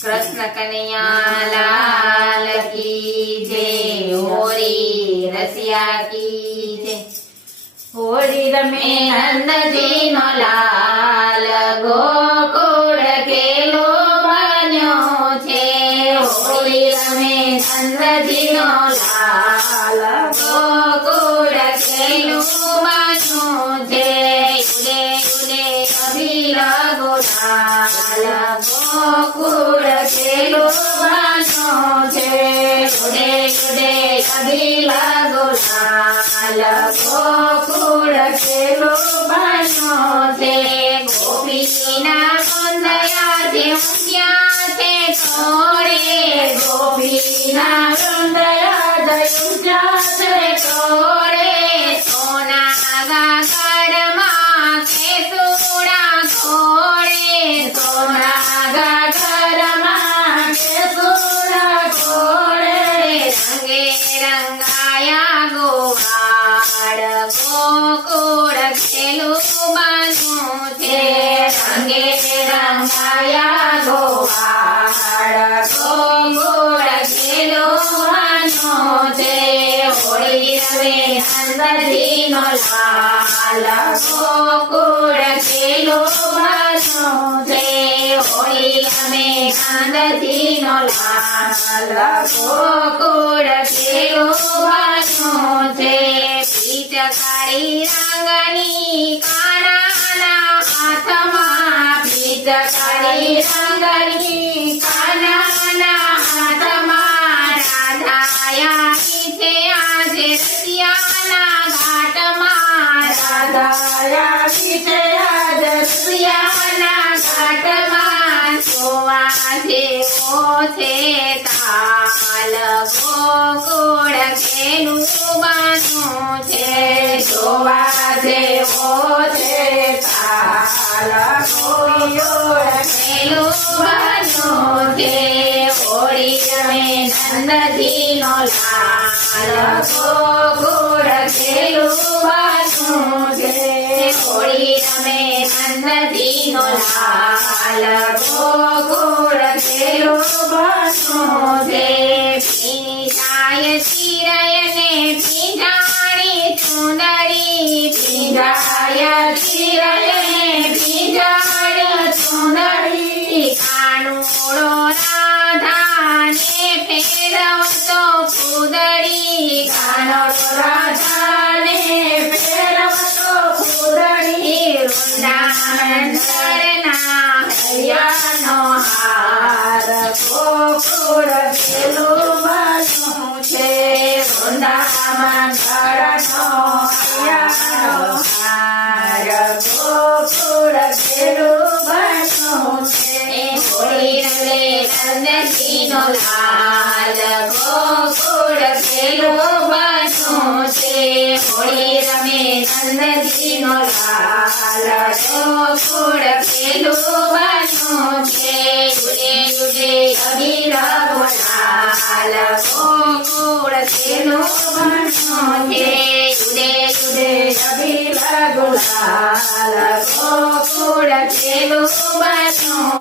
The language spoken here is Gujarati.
કૃષ્ણ કનૈયા લાલ કી જય। હોળી રસિયા કી જય। હોળી રમે નંદજી નો લાલ ગોકુળ ખેલો બન્યો છે। હોળી રમે નંદજી નો લાલ ગોકુળ ખેલો બન્યો છે। ઉડે ઉડે અબીલ ગુલાલ ગોકુળ ખેલો બન્યો છે। ઉડે ઉડે અબીલ ગુલાલ ગોકુળ ખેલો બન્યો છે। ગોપીના વંદયા જેઉંચ્યા છે તોડે। ગોપીના વંદયા જેઉંચ્યા છે તોડે। સોના ગાગરમાં કેસુડા ઘોડે। સોના ગાગરમાં કેસુડા ઘોડે। રંગે રંગાયા ગોવાળ ગોકુળ ખેલું બન્યું છે। રંગે રંગાયા ગોવાળ ગોકુળ ખેલું બન્યું છે। હોળી રમે નંદજી નો લાલ ગોકુળ ખેલું બન્યું છે। હોળી રમે નંદજી નો લાલ ગોકુળ ખેલું બન્યું છે। પિચકારી રંગની કાનાના હાથમાં। પિચકારી રંગની કાનાના હાથમાં। રાધાયા છે આજે રસિયાના ઘાટમાં। રાધાયા છે આજે રસિયાના ઘાટમાં। જોવા જેવો છે તાલ ગોકુળ ખેલું બન્યું છે। જોવા જેવો છે તાલ ગોકુળ ખેલું બન્યું છે। હોળી રમે નંદજી નો લાલ ગોકુળ ખેલું બન્યું છે। હોળી રમે નંદજી નો લાલ ગોકુળ ખેલું બન્યું છે। ભીંજાય ચિરયને ભીંજાણી ચુંદડી। ભીંજાય ચિરયને ભીંજાણી ચુંદડી। કાનુડો રાધાને ફેરવતો ફૂદડી। કાનુડો રાધાને ફેરવતો ફૂદડી। વૃંદાવન કરના હૈયાનો હાર ગોકુળ ખેલું બન્યું છે। વૃંદાવન કરનો હૈયાનો હાર ગોકુળ ખેલું બન્યું છે। હોળી રમે નંદજી નો લાલ ગોકુળ ખેલું બન્યું છે। હોળી રમે નંદજી નો લાલ ગોકુળ ખેલું બન્યું છે। ઉડે ઉડે અબીલ ગુલાલ ગોકુળ ખેલું બન્યું છે। ઉડે ઉડે અબીલ ગુલાલ ગોકુળ ખેલું બન્યું